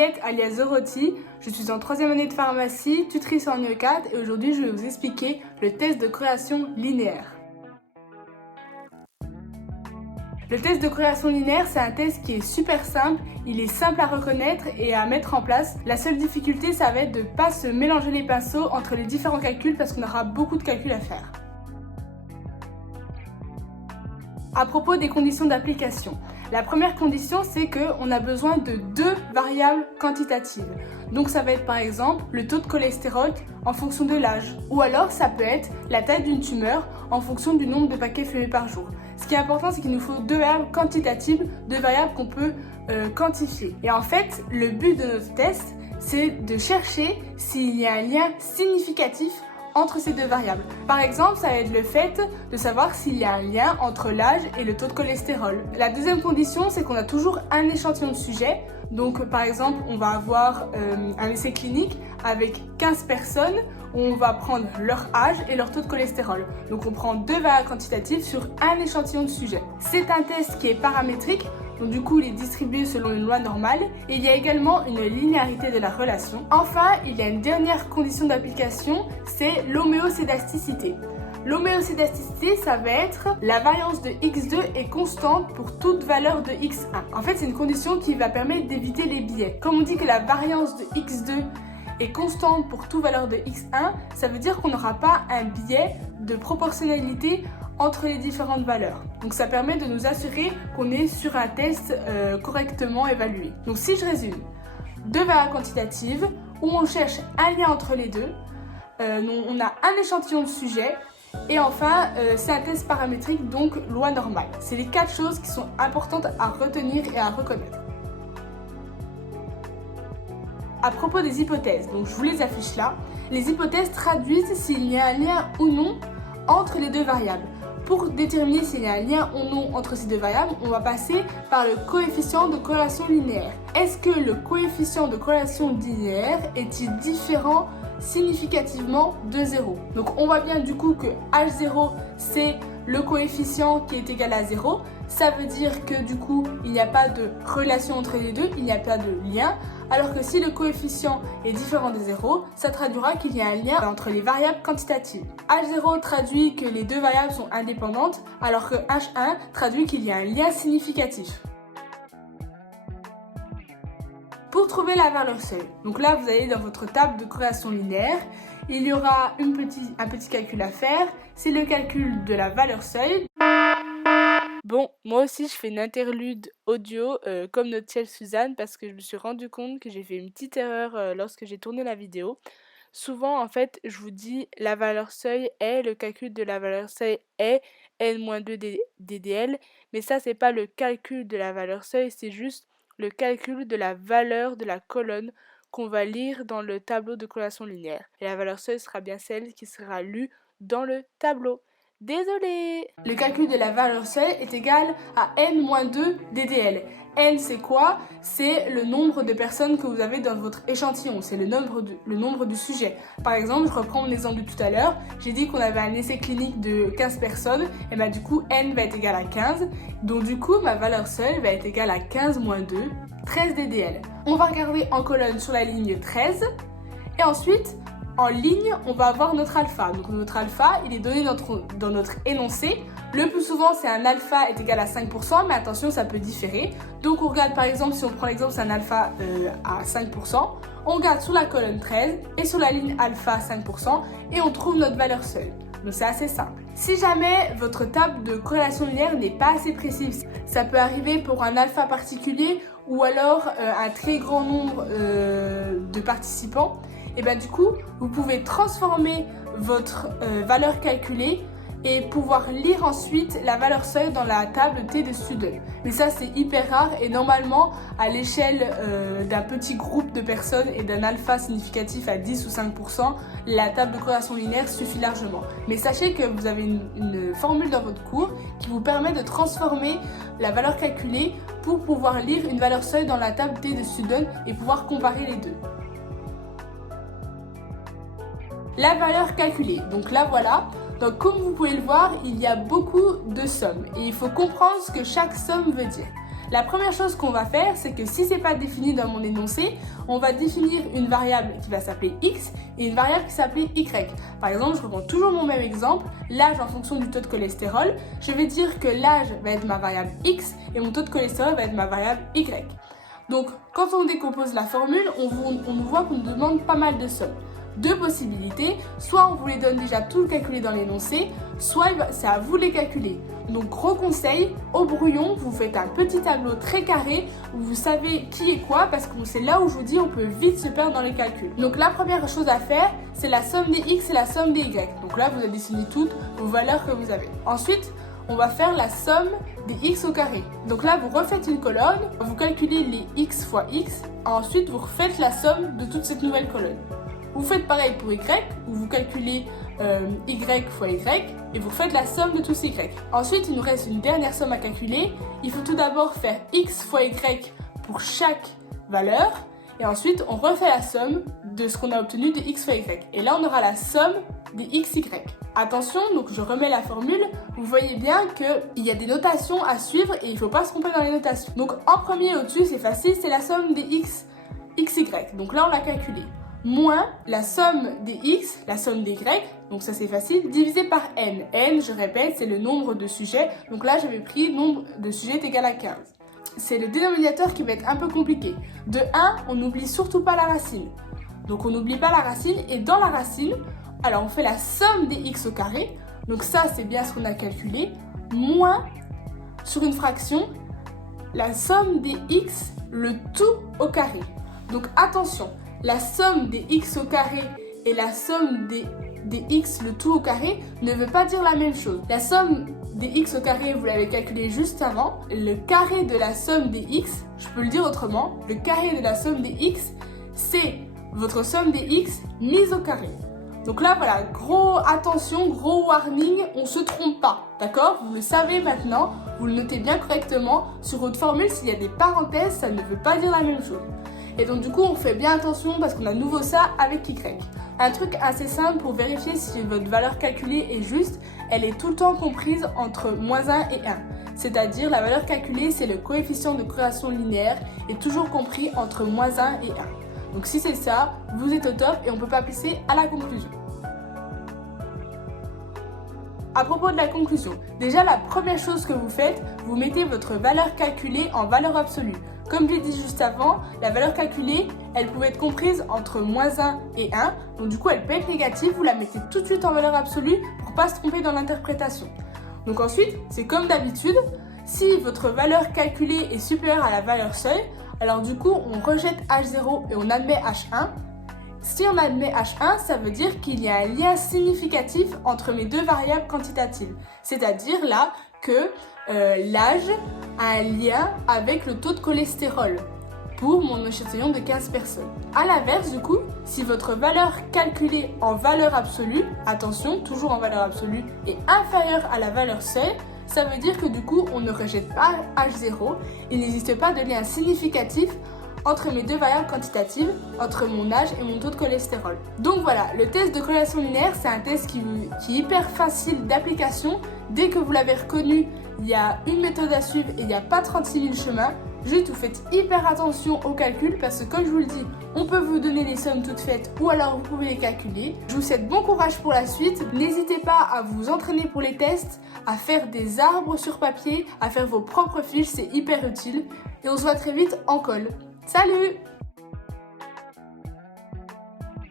Juliette alias Zoroti, je suis en 3e année de pharmacie, tutrice en IE4 et aujourd'hui je vais vous expliquer le test de corrélation linéaire. Le test de corrélation linéaire, c'est un test qui est super simple, il est simple à reconnaître et à mettre en place. La seule difficulté, ça va être de ne pas se mélanger les pinceaux entre les différents calculs parce qu'on aura beaucoup de calculs à faire. À propos des conditions d'application, la première condition, c'est qu'on a besoin de 2 variables quantitatives. Donc ça va être par exemple le taux de cholestérol en fonction de l'âge. Ou alors ça peut être la taille d'une tumeur en fonction du nombre de paquets fumés par jour. Ce qui est important, c'est qu'il nous faut 2 variables quantitatives, 2 variables qu'on peut quantifier. Et en fait, le but de notre test, c'est de chercher s'il y a un lien significatif entre ces 2 variables. Par exemple, ça va être le fait de savoir s'il y a un lien entre l'âge et le taux de cholestérol. La deuxième condition, c'est qu'on a toujours un échantillon de sujets. Donc par exemple, on va avoir un essai clinique avec 15 personnes où on va prendre leur âge et leur taux de cholestérol. Donc on prend 2 variables quantitatives sur un échantillon de sujets. C'est un test qui est paramétrique. Donc du coup, il est distribué selon une loi normale et il y a également une linéarité de la relation. Enfin, il y a une dernière condition d'application, c'est l'homéocédasticité. L'homéocédasticité, ça va être la variance de x2 est constante pour toute valeur de x1. En fait, c'est une condition qui va permettre d'éviter les biais. Comme on dit que la variance de x2 est constante pour toute valeur de x1, ça veut dire qu'on n'aura pas un biais de proportionnalité entre les différentes valeurs. Donc ça permet de nous assurer qu'on est sur un test correctement évalué. Donc si je résume, 2 variables quantitatives où on cherche un lien entre les deux, on a un échantillon de sujets et enfin c'est un test paramétrique, donc loi normale. C'est les 4 choses qui sont importantes à retenir et à reconnaître. À propos des hypothèses, donc je vous les affiche là, les hypothèses traduisent s'il y a un lien ou non entre les 2 variables. Pour déterminer s'il y a un lien ou non entre ces 2 variables, on va passer par le coefficient de corrélation linéaire. Est-ce que le coefficient de corrélation linéaire est-il différent significativement de 0? Donc on voit bien du coup que H0 c'est le coefficient qui est égal à 0. Ça veut dire que du coup il n'y a pas de relation entre les deux, il n'y a pas de lien. Alors que si le coefficient est différent de 0, ça traduira qu'il y a un lien entre les variables quantitatives. H0 traduit que les 2 variables sont indépendantes, alors que H1 traduit qu'il y a un lien significatif. Pour trouver la valeur seuil, donc là vous allez dans votre table de corrélation linéaire, il y aura un petit calcul à faire, c'est le calcul de la valeur seuil. Bon, moi aussi je fais une interlude audio comme notre chère Suzanne parce que je me suis rendu compte que j'ai fait une petite erreur lorsque j'ai tourné la vidéo. Souvent en fait je vous dis la valeur seuil est, le calcul de la valeur seuil est n-2 ddl, mais ça c'est pas le calcul de la valeur seuil, c'est juste le calcul de la valeur de la colonne qu'on va lire dans le tableau de corrélation linéaire. Et la valeur seuil sera bien celle qui sera lue dans le tableau. Désolée! Le calcul de la valeur seuil est égal à n-2 ddl. N c'est quoi? C'est le nombre de personnes que vous avez dans votre échantillon, c'est le nombre du sujet. Par exemple, je reprends mon exemple de tout à l'heure, j'ai dit qu'on avait un essai clinique de 15 personnes, et bah du coup n va être égal à 15, donc du coup ma valeur seuil va être égale à 15 moins 2, 13 ddl. On va regarder en colonne sur la ligne 13, et ensuite en ligne, on va avoir notre alpha. Donc notre alpha, il est donné dans notre énoncé. Le plus souvent, c'est un alpha est égal à 5%, mais attention, ça peut différer. Donc on regarde par exemple, si on prend l'exemple, c'est un alpha à 5%. On regarde sur la colonne 13 et sur la ligne alpha 5% et on trouve notre valeur seuil. Donc c'est assez simple. Si jamais votre table de corrélation linéaire n'est pas assez précise, ça peut arriver pour un alpha particulier ou alors un très grand nombre de participants. Et bien du coup, vous pouvez transformer votre valeur calculée et pouvoir lire ensuite la valeur seuil dans la table T de Student. Mais ça c'est hyper rare et normalement à l'échelle d'un petit groupe de personnes et d'un alpha significatif à 10 ou 5%, la table de corrélation linéaire suffit largement. Mais sachez que vous avez une formule dans votre cours qui vous permet de transformer la valeur calculée pour pouvoir lire une valeur seuil dans la table T de Student et pouvoir comparer les deux. La valeur calculée, donc là voilà. Donc comme vous pouvez le voir, il y a beaucoup de sommes et il faut comprendre ce que chaque somme veut dire. La première chose qu'on va faire, c'est que si c'est pas défini dans mon énoncé, on va définir une variable qui va s'appeler x et une variable qui s'appelle y. Par exemple, je reprends toujours mon même exemple, l'âge en fonction du taux de cholestérol. Je vais dire que l'âge va être ma variable x et mon taux de cholestérol va être ma variable y. Donc, quand on décompose la formule, on voit qu'on nous demande pas mal de sommes. Deux possibilités, soit on vous les donne déjà tout calculé dans l'énoncé, soit c'est à vous de les calculer. Donc gros conseil, au brouillon, vous faites un petit tableau très carré où vous savez qui est quoi, parce que c'est là où je vous dis on peut vite se perdre dans les calculs. Donc la première chose à faire, c'est la somme des x et la somme des y. Donc là, vous avez dessiné toutes vos valeurs que vous avez. Ensuite, on va faire la somme des x au carré. Donc là, vous refaites une colonne, vous calculez les x fois x, ensuite vous refaites la somme de toute cette nouvelle colonne. Vous faites pareil pour y, où vous calculez y fois y, et vous faites la somme de tous ces y. Ensuite, il nous reste une dernière somme à calculer. Il faut tout d'abord faire x fois y pour chaque valeur, et ensuite on refait la somme de ce qu'on a obtenu de x fois y. Et là, on aura la somme des xy. Attention, donc je remets la formule, vous voyez bien qu'il y a des notations à suivre et il ne faut pas se tromper dans les notations. Donc en premier au-dessus, c'est facile, c'est la somme des xy. Donc là, on l'a calculé. Moins la somme des x, la somme des y, donc ça c'est facile, divisé par n. N, je répète, c'est le nombre de sujets, donc là j'avais pris nombre de sujets est égal à 15. C'est le dénominateur qui va être un peu compliqué. De 1, on n'oublie surtout pas la racine. Donc on n'oublie pas la racine, et dans la racine, alors on fait la somme des x au carré, donc ça c'est bien ce qu'on a calculé, moins, sur une fraction, la somme des x, le tout au carré. Donc attention, la somme des x au carré et la somme des x le tout au carré ne veut pas dire la même chose. La somme des x au carré, vous l'avez calculé juste avant. Le carré de la somme des x, je peux le dire autrement, le carré de la somme des x, c'est votre somme des x mise au carré. Donc là, voilà, attention, gros warning, on se trompe pas, d'accord? Vous le savez maintenant, vous le notez bien correctement. Sur votre formule, s'il y a des parenthèses, ça ne veut pas dire la même chose. Et donc du coup, on fait bien attention parce qu'on a de nouveau ça avec y. Un truc assez simple pour vérifier si votre valeur calculée est juste, elle est tout le temps comprise entre moins 1 et 1. C'est-à-dire la valeur calculée, c'est le coefficient de corrélation linéaire, est toujours compris entre moins 1 et 1. Donc si c'est ça, vous êtes au top et on ne peut pas passer à la conclusion. À propos de la conclusion, déjà la première chose que vous faites, vous mettez votre valeur calculée en valeur absolue. Comme je l'ai dit juste avant, la valeur calculée, elle pouvait être comprise entre moins 1 et 1. Donc du coup, elle peut être négative, vous la mettez tout de suite en valeur absolue pour ne pas se tromper dans l'interprétation. Donc ensuite, c'est comme d'habitude, si votre valeur calculée est supérieure à la valeur seuil, alors du coup, on rejette H0 et on admet H1. Si on admet H1, ça veut dire qu'il y a un lien significatif entre mes deux variables quantitatives. C'est-à-dire là que l'âge a un lien avec le taux de cholestérol pour mon échantillon de 15 personnes. A l'inverse, du coup, si votre valeur calculée en valeur absolue, attention, toujours en valeur absolue, est inférieure à la valeur seuil, ça veut dire que du coup, on ne rejette pas H0, il n'existe pas de lien significatif entre mes deux variables quantitatives, entre mon âge et mon taux de cholestérol. Donc voilà, le test de corrélation linéaire, c'est un test qui est hyper facile d'application. Dès que vous l'avez reconnu, il y a une méthode à suivre et il n'y a pas 36 000 chemins. Juste, vous faites hyper attention au calcul parce que comme je vous le dis, on peut vous donner les sommes toutes faites ou alors vous pouvez les calculer. Je vous souhaite bon courage pour la suite. N'hésitez pas à vous entraîner pour les tests, à faire des arbres sur papier, à faire vos propres fiches, c'est hyper utile. Et on se voit très vite en colle. Salut!